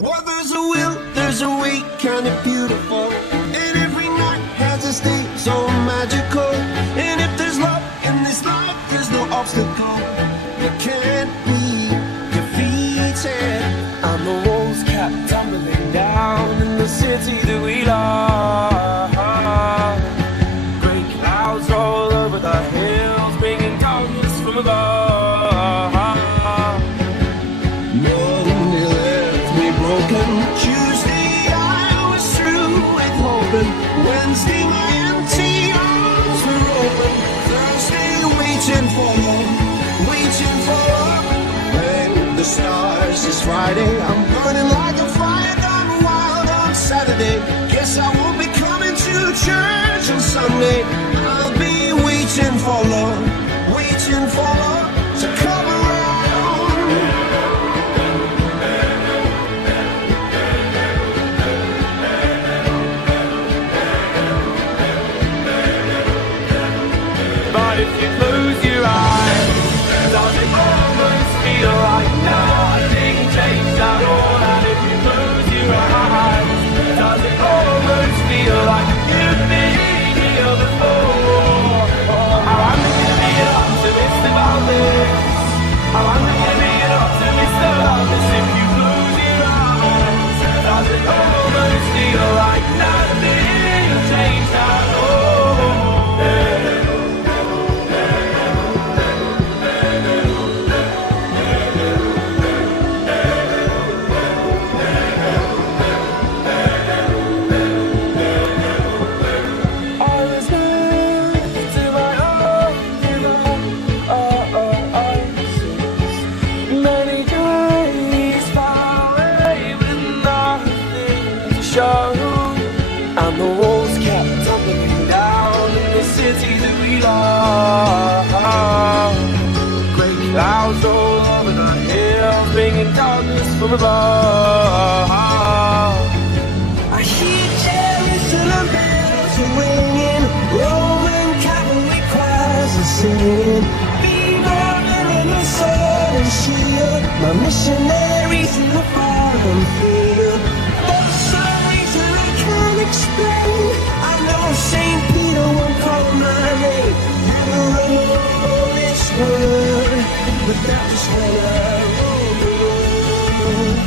Well, there's a will, there's a way, kind of beautiful, and every night has a state so magical. And if there's love in this life, there's no obstacle that can't be defeated. And the walls kept tumbling down in the city that we love. Great clouds roll over the hills, bringing darkness from above. Tuesday I was through with hoping. Wednesday my empty arms were open. Thursday waiting for love, waiting for love. And the stars is Friday. I'm burning like a fire gone wild on Saturday. Guess I won't be coming to church on Sunday. I'll be waiting for love, waiting for love to come around. If you close your eyes, does it almost feel like nothing changed at all? And if you close your eyes, does it almost feel like you've been here before? How am I gonna be an optimist about this? How am I gonna be an optimist about this? If you close your eyes, does it almost feel like nothing changed at all? And the walls kept tumbling down in the city that we love. Great clouds roll over the hills, bringing darkness from above. I hear Jerusalem bells ringing, Roman cavalry choirs are singing. Viva the sword and shield, my missionaries in the foreign field. Explain. I know St. Peter won't call my name. You know this word, but that was when I wrote the word.